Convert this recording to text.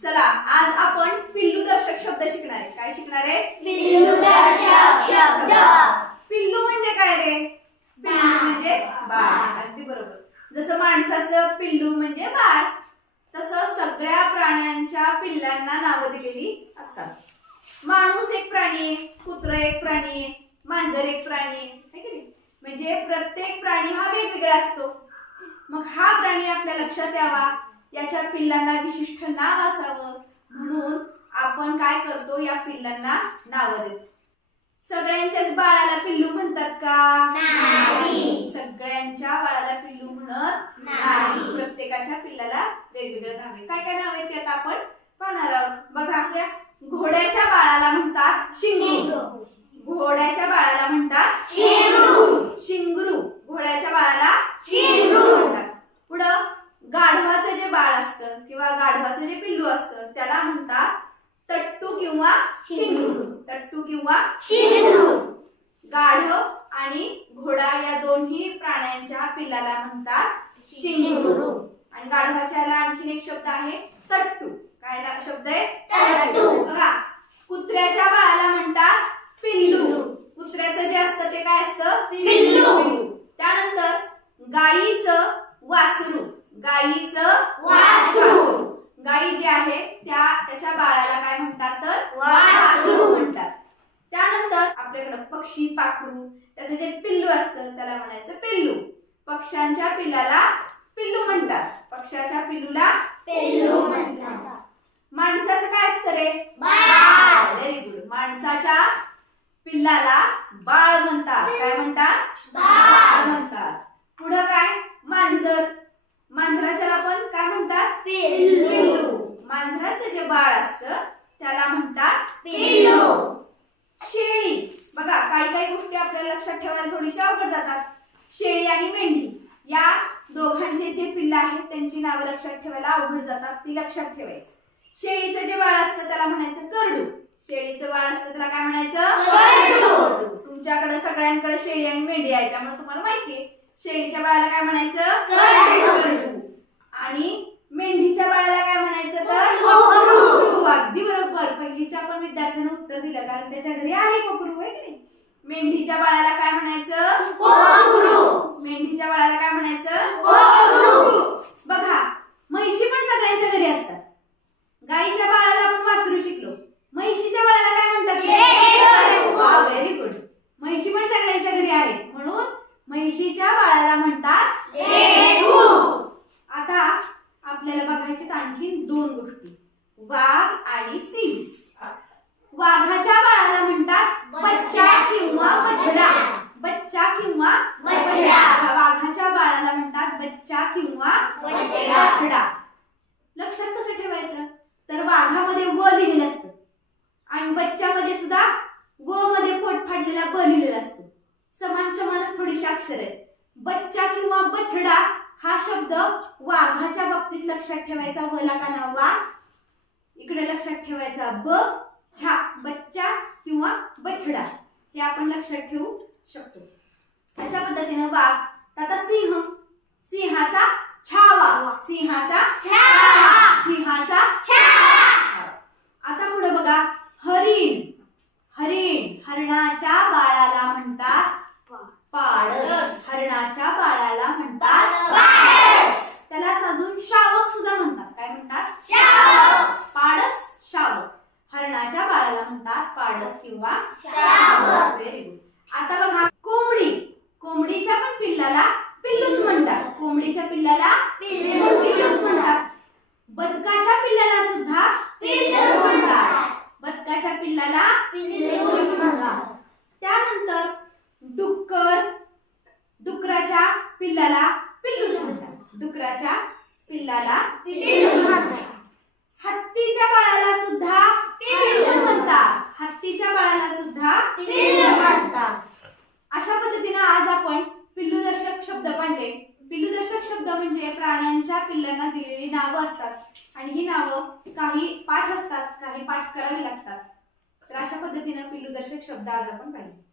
चला आज आपण पिल्लूदर्शक शब्द शिकणार आहे। काय शिकणार आहे? पिल्लूदर्शक शब्द। पिल्लू म्हणजे काय रे? पिल्लू म्हणजे बाळ। अगदी बरोबर। जसं माणसाचं पिल्लू म्हणजे बाळ, तसं सगळ्या प्राण्यांच्या पिल्लांना नावं दिलेली असतात। माणूस एक प्राणी आहे, कुत्रा एक प्राणी आहे, मांजर एक प्राणी आहे की नाही? म्हणजे प्रत्येक प्राणी हा वेगवेगळा असतो। मग हा प्राणी आपल्या लक्षात यावा, याच्या पिल्लांना विशिष्ट नाव असावं म्हणून आपण काय करतो, या पिल्लांना नावं देतो। सगळ्यांच्याच बाळाला पिल्लू म्हणतात का? नाही। सगळ्यांच्या बाळाला पिल्लू म्हणत नाही। प्रत्येकाच्या पिल्लाला वेगवेगळे नाव आहे। काय काय नाव आहेत ते आता आपण पाहणार आहोत। बघा, आपल्या घोड्याच्या बाळाला म्हणतात शिंगरू। घोड्याच्या बाळाला म्हणतात शिंगरू। शिंगरू। घोड्याच्या बाळाला शिंगरू म्हणतात। पुढं गाढवाचं जे बाळ असतं किंवा गाढवाचं जे पिल्लू असतं त्याला म्हणतात तट्टू किंवा शिंगरू। तट्टू किंवा शिंगरू। गाढव आणि घोडा या दोन्ही प्राण्यांच्या पिल्लाला म्हणतात शिंगरू। आणि गाढवाच्याला आणखीन एक शब्द आहे तट्टू। काय शब्द आहे? तट्टू। बघा, कुत्र्याच्या बाळाला म्हणतात पिल्लू। कुत्र्याचं जे असतं ते काय असतं? पिल्लू। त्यानंतर गायीचं वासरू। गायीचं वासरू। गायी जी आहे त्याच्या बाळाला काय म्हणतात? तर वासरू म्हणतात। त्यानंतर आपल्याकडे पक्षी, पाखरू, त्याचं जे पिल्लू असतं त्याला म्हणायचं पिल्लू। पक्ष्यांच्या पिल्लाला पिल्लू म्हणतात। पक्षाच्या पिल्लूला पिल्लू म्हणतात। माणसाचं काय असतं रे? बाळ। Very good. माणसाच्या पिल्लाला बाळ म्हणतात। काय म्हणतात? बाळ म्हणतात। पुढे काय? मांजर। मांजराच्याला पण काय म्हणतात? पिल्लू। मांजराचं जे बाळ असतं त्याला म्हणतात पिल्लू। शेळी। बघा, काही काही गोष्टी आपल्याला लक्षात ठेवायला थोडीशी अवघड जातात। शेळी आणि मेंढी या दोघांचे जे पिल्ल आहेत त्यांची नावं लक्षात ठेवायला अवघड जातात, ती लक्षात ठेवायचं। शेळीचं जे बाळ असतं त्याला म्हणायचं करडू। शेळीचं बाळ असतं त्याला काय म्हणायचं? करडू। तुमच्याकडे सगळ्यांकडे शेळी आणि मेंढी आहे त्यामुळे तुम्हाला माहिती आहे शेळीच्या बाळाला काय म्हणायचं? करडू। आणि मेंढीच्या बाळाला काय म्हणायचं? तर कोकरू। अगदी बरोबर। पहिलीच्या पण विद्यार्थ्यांना उत्तर दिलं, कारण त्याच्या घरी आहे कोकरू, आहे की नाही? मेंढीच्या बाळाला काय म्हणायचं? कोकरू। मेंढीच्या बाळाला काय म्हणायचं? कोकरू। बघा, म्हैशी पण सगळ्यांच्या घरी असतात। गाईच्या बाळाला आपण वासरू शिकलो, म्हैशीच्या बाळाला काय म्हणतात? Very good. म्हैशी पण सगळ्यांच्या घरी आहेत म्हणून म्हैशीच्या बाळाला म्हणतात लेकरू। आता आपल्याला बघायचे आणखीन दोन गोष्टी, वाघ आणि सिंह। वाघाच्या बाळाला म्हणतात बच्चा किंवा बछडा। बच्चा किंवा बछडा। वाघाच्या बाळाला म्हणतात बच्चा किंवा बछडा। लक्षात कसं ठेवायचं? तर वाघामध्ये व लिहिलेलं असतं आणि बच्च्यामध्ये सुद्धा व मध्ये पोट फाडलेला ब लिहिलेला असतो। समान समानच थोडीशी अक्षर आहेत। बच्चा किंवा बछडा हा शब्द वाघाच्या बाबतीत लक्षात ठेवायचा वला का ना वा, इकडे लक्षात ठेवायचा ब छा। बच्चा किंवा बछडा हे आपण लक्षात ठेवू शकतो। अशा पद्धतीने वाघ। आता सिंह। सिंहाचा छावा। सिंहाचा छावा। सिंहाचा छावा। आता पुढे बघा, हरिण। हरिण। हरणाच्या बाळाला म्हणतात पाडस। हरणाच्या बाळाला म्हणतात पाडस। त्यालाच अजून शावक सुद्धा म्हणतात। काय म्हणतात? शावक। पाडस, शावक। हरणाच्या बाळाला म्हणतात पाडस किंवा शावक। Very good. आता बघा, कोंबडी। कोंबडीच्या पण पिल्लाला पिल्लूच म्हणतात। कोंबडीच्या पिल्लाला पिल्लूच म्हणतात। बदकाच्या पिल्लाला सुद्धा पिल्लूच म्हणतात। बदकाच्या पिल्लाला पिल्लूच म्हणतात। त्यानंतर डुक्कर। डुकराच्या पिल्लाला पिल्लूच म्हणतात। डुकराच्या पिल्लाला पिल्लूच म्हणतात। हत्तीच्या बाळाला सुद्धा पिल्लू म्हणतात। हत्तीच्या बाळाला सुद्धा पिल्लू म्हणतात। अशा पद्धतीने आज आपण पिल्लूदर्शक शब्द पाहिले। पिल्लूदर्शक शब्द म्हणजे प्राण्यांच्या पिल्लांना दिलेली नावं असतात आणि ही नावं काही पाठ असतात, काही पाठ करावी लागतात। तर अशा पद्धतीने पिल्लूदर्शक शब्द आज आपण पाहिले।